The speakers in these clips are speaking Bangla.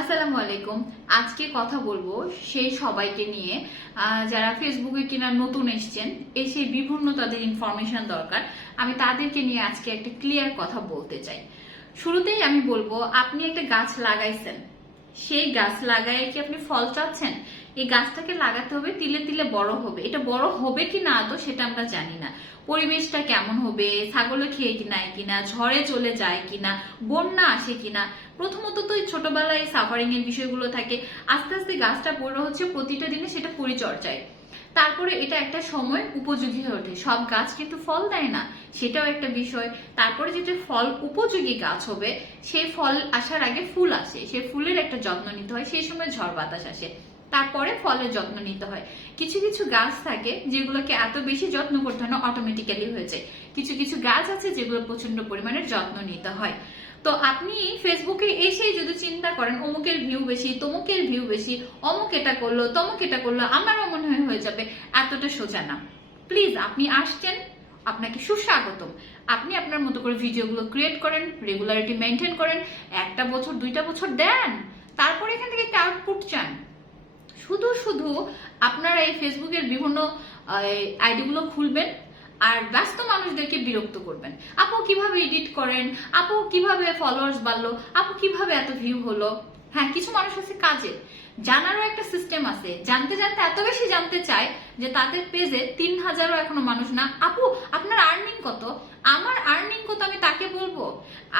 আসসালামু আলাইকুম। আজকে কথা বলব সেই সবাইকে নিয়ে। যারা ফেসবুকে কিনা নতুন এসছেন, এসে বিভিন্ন তাদের ইনফরমেশন দরকার। আমি তাদেরকে নিয়ে আজকে একটা ক্লিয়ার কথা বলতে চাই। শুরুতেই আমি বলব, আপনি একটা গাছ লাগাইছেন। সেই গাছ লাগায় কি আপনি ফল চাচ্ছেন? এই গাছটাকে লাগাতে হবে, তিলে তিলে বড় হবে। এটা বড় হবে কি না তো সেটা আমরা জানি না। পরিবেশটা কেমন হবে ছাগলে খেয়ে কিনা কিনা, ঝড়ে চলে যায় কিনা, বন্যা আসে কিনা? প্রথমত তো ছোটবেলায় সাফারিং এর বিষয়গুলো থাকে। আস্তে আস্তে গাছটা বড় হচ্ছে, প্রতিটা দিনে সেটা পরিচর্যায়। তারপরে এটা একটা সময় উপযোগী হয়ে ওঠে। সব গাছ কিন্তু ফল দেয় না, সেটাও একটা বিষয়। তারপরে যেটা ফল উপযোগী গাছ হবে, সেই ফল আসার আগে ফুল আসে। সেই ফুলের একটা যত্ন নিতে হয়, সেই সময় ঝড় বাতাস আসে। তারপরে ফলের যত্ন নিতে হয়। কিছু কিছু গাছ থাকে যেগুলোকে এত বেশি যত্ন করতে হয় না অটোমেটিক্যালি হয়ে যায়। কিছু কিছু গাছ আছে যেগুলো প্রচণ্ড পরিমাণে যত্ন নিতে হয়। তো আপনি ফেসবুকে এসেই যদি চিন্তা করেন, অমুকের ভিউ বেশি, তমুকের ভিউ বেশি, অমুক এটা করল, তমুক এটা করল, আমারও মনে হয় হয়ে যাবে এতটা সোজা না। প্লিজ আপনি আসছেন, আপনাকে সুস্বাগতম। আপনি আপনার মতো করে ভিডিওগুলো ক্রিয়েট করেন রেগুলারিটি মেনটেন করেন, একটা বছর, দুইটা বছর দেন, তারপরে এখান থেকে একটা আউটপুট চান। শুধু শুধু আপনারা এই ফেসবুকের বিভিন্ন আইডিগুলো খুলবেন আর ব্যস্ত মানুষদেরকে বিরক্ত করবেন। আপু কীভাবে এডিট করেন? আপু কীভাবে ফলোয়ার্স বাড়লো? আপু কীভাবে এত ভিউ হলো? হ্যাঁ কিছু মানুষ আছে কাজে। জানারও একটা সিস্টেম আছে। জানতে জানতে এত বেশি জানতে চায় যে তাদের পেজে তিন হাজারও এখনও মানুষ না। আপু, আপনার আর্নিং কত? আমার আর্নিং কত আমি তাকে বলব?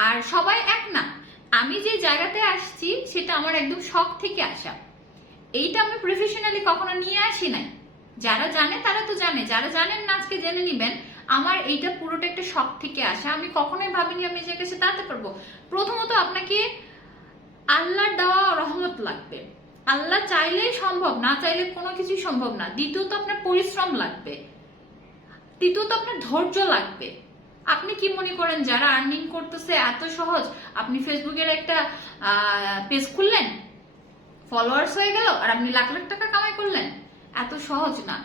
আর সবাই এক না। আমি যে জায়গাতে আসছি, সেটা আমার একদম শখ থেকে আসা। এইটা আমি প্রফেশনালি কখনো নিয়ে আসি নাই। যারা জানে তারা তো জানে, যারা জানেন না আজকে জেনে নিবেন। আমার এইটা পুরোটা একটা শখ থেকে আসে। আমি কখনোই ভাবিনি আমি যে কাছে দাঁড়াতে পারব। প্রথমত আপনাকে আল্লাহর দেওয়া রহমত লাগবে। আল্লাহ চাইলেই সম্ভব, না চাইলে কোনো কিছুই সম্ভব না। দ্বিতীয়ত আপনার পরিশ্রম লাগবে। তৃতীয়ত আপনার ধৈর্য লাগবে। আপনি কি মনে করেন যারা আর্নিং করতেছে এত সহজ? আপনি ফেসবুকের একটা পেজ খুললেন? ফলোয়ার্স হয়ে গেল আর আপনি লাখ লাখ টাকা কামাই করলেন। এত সহজ না।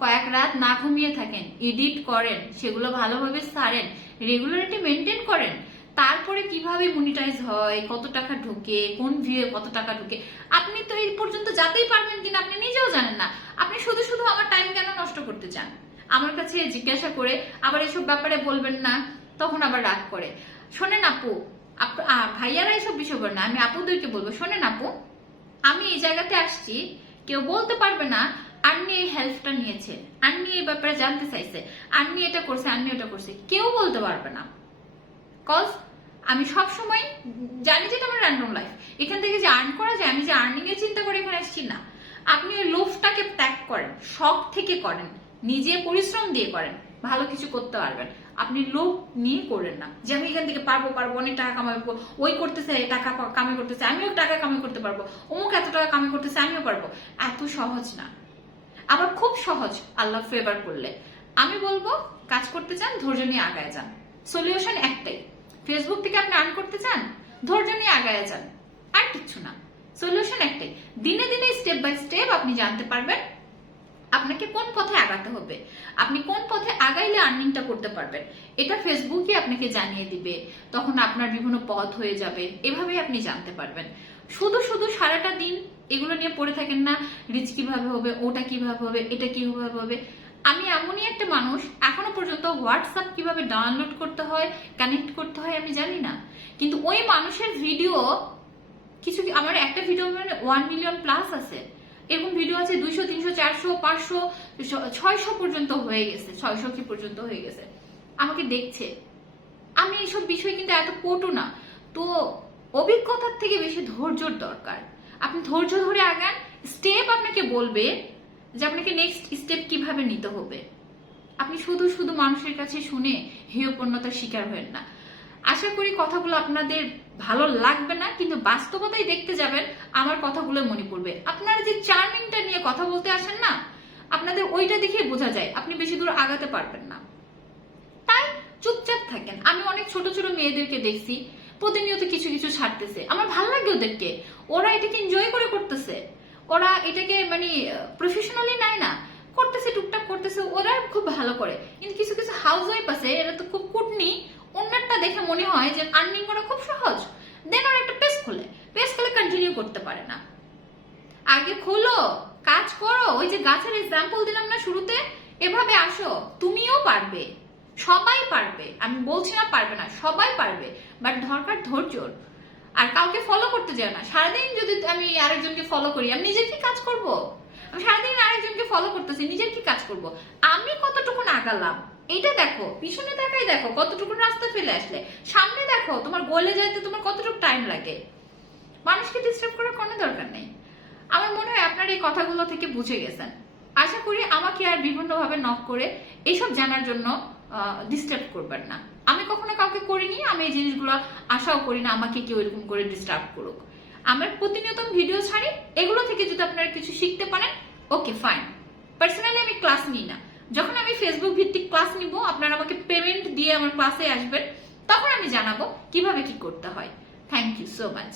কয়েক রাত না ঘুমিয়ে থাকেন এডিট করেন, সেগুলো ভালোভাবে সারেন রেগুলারিটি মেনটেন করেন। তারপরে কীভাবে মনিটাইজ হয়, কত টাকা ঢুকে, কোন ভিউ কত টাকা ঢুকে, আপনি তো এই পর্যন্ত যাতেই পারবেন কিনা আপনি নিজেও জানেন না। আপনি শুধু শুধু আমার টাইম কেন নষ্ট করতে চান? আমার কাছে জিজ্ঞাসা করে আবার এসব ব্যাপারে বলবেন না, তখন আবার রাগ করে। শোনেন আপু ভাইয়ারা এসব বিষয় বলেন না, আমি আপুদেরকে বলব, শোনেন আপু। আমি এই জায়গাতে আসছি, কেউ বলতে পারবে না, আন্নি এই হেল্পটা নিয়েছে, আন্নি এই ব্যাপারে জানতে চাইছে, আন্নি এটা করছে, আন্নি এটা করছে, কেউ বলতে পারবে না। কজ আমি সব সময় জানি যে আমার র্যান্ডম লাইফ এখান থেকে যে আর্ন করা যায়, আমি যে আর্নিং এর চিন্তা করে এখানে আসছি না। আপনি ওই লোভটাকে ত্যাগ করেন, শখ থেকে করেন, নিজে পরিশ্রম দিয়ে করেন, ভালো কিছু করতে পারবেন। আপনি লোভ নিয়ে করেন না। যে আমি এখান থেকে পারব পারব, অনেক টাকা কামাবো, ওই করতেছে টাকা কামাই করতেছে, আমিও টাকা কামাই করতে পারব। অমুক এত টাকা কামাই করতেছে, আমিও পারব। এত সহজ না। আবার খুব সহজ, আল্লাহ ফেভার করলে। আমি বলব, কাজ করতে চান, ধৈর্য নিয়ে আগায় যান। সলিউশন একটাই। ফেসবুক থেকে আপনি আর্ন করতে চান, ধৈর্য নিয়ে আগায় যান। আর কিচ্ছু না। সলিউশন একটাই। দিনে দিনে স্টেপ বাই স্টেপ আপনি জানতে পারবেন আপনাকে কোন পথে আগাতে হবে? আপনি কোন পথে আগাইলে আর্নিংটা করতে পারবেন? এটা ফেসবুকই আপনাকে জানিয়ে দিবে। তখন আপনার বিভিন্ন পথ হয়ে যাবে। এভাবেই আপনি জানতে পারবেন। শুধু শুধু সারাটা দিন এগুলো নিয়ে পড়ে থাকেন না। রিচ কীভাবে হবে, ওটা কীভাবে হবে, এটা কীভাবে হবে? আমি এমনই একটা মানুষ, এখনও পর্যন্ত হোয়াটসঅ্যাপ কীভাবে ডাউনলোড করতে হয় কানেক্ট করতে হয় আমি জানি না। কিন্তু ওই মানুষের ভিডিও কিছু আমার একটা ভিডিও মানে ওয়ান মিলিয়ন প্লাস আছে। এরকম ভিডিও আছে দুইশো, তিনশো, চারশো, পাঁচশো ছয়শো পর্যন্ত হয়ে গেছে, ছয়শো কি পর্যন্ত হয়ে গেছে। আমাকে দেখছে। আমি এইসব বিষয় কিন্তু এত পটু না। তো অভিজ্ঞতার থেকে বেশি ধৈর্যর দরকার। আপনি ধৈর্য ধরে আগান স্টেপ আপনাকে বলবে যে আপনাকে নেক্সট স্টেপ কীভাবে নিতে হবে। আপনি শুধু শুধু মানুষের কাছে শুনে হেয়পূর্ণতার শিকার হবেন না। আশা করি কথাগুলো আপনাদের ভালো লাগবে না, কিন্তু বাস্তবতাই দেখতে যাবেন আমার কথাগুলো মনে পড়বে। আপনারা যে চার্মিংটা নিয়ে কথা বলতে আসেন না, আপনাদের ওইটা দেখে বোঝা যায়, আপনি বেশি দূর আগাতে পারবেন না। তাই চুপচাপ থাকেন। আমি অনেক ছোট ছোট মেয়েদেরকে দেখছি, প্রতিনিয়ত কিছু কিছু ছাড়তেছে আমার ভালো লাগে ওদেরকে। ওরা এটাকে এনজয় করে করতেছে। ওরা এটাকে মানে প্রফেশনালি নেয় না। করতেছে, টুকটাক করতেছে, ওরা খুব ভালো করে। কিন্তু কিছু কিছু হাউস ওয়াইফ আছে, এরা তো খুব কুটনি দেখে মনে হয় যে আর্নিং করা খুব সহজ। দেন ওরা একটা পেজ খোলে। পেজ খুলে কন্টিনিউ করতে পারে না। আগে খোলো, কাজ করো। ওই যে গাছের এক্সাম্পল দিলাম না শুরুতে? এভাবে আসো। তুমিও পারবে। সবাই পারবে। আমি বলছি না পারবে না, সবাই পারবে। বাট দরকার ধৈর্যর আর কাউকে ফলো করতে যাও না। সারাদিন যদি আমি আরেকজনকে ফলো করি, আমি নিজের কি কাজ করব? আমি সারাদিন আরেকজনকে ফলো করতেছি, নিজের কি কাজ করব? আমি কতটুকু আগালাম এইটা দেখো, পিছনে দেখাই দেখো, কতটুকু রাস্তা ফেলে আসলে। সামনে দেখো, তোমার গোলে যাইতে তোমার কতটুকু টাইম লাগে। মানুষকে ডিস্টার্ব করার কোনো দরকার নেই। আমার মনে হয় আপনার এই কথাগুলো থেকে বুঝে গেছেন। আশা করি আমাকে আর বিভিন্নভাবে নক করে এইসব জানার জন্য ডিস্টার্ব করবেন না। আমি কখনো কাউকে করিনি, আমি এই জিনিসগুলো আশাও করি না, আমাকে কেউ এরকম করে ডিস্টার্ব করুক। আমার প্রতিনিয়ত ভিডিও ছাড়ি, এগুলো থেকে যদি আপনারা কিছু শিখতে পারেন ওকে ফাইন পার্সোনালি আমি ক্লাস নিই না। যখন আমি ফেসবুক ভিত্তিক ক্লাস নিব, আপনারা আমাকে পেমেন্ট দিয়ে আমার ক্লাসে আসবেন, তখন আমি জানাব কীভাবে কি করতে হয়। Thank you so much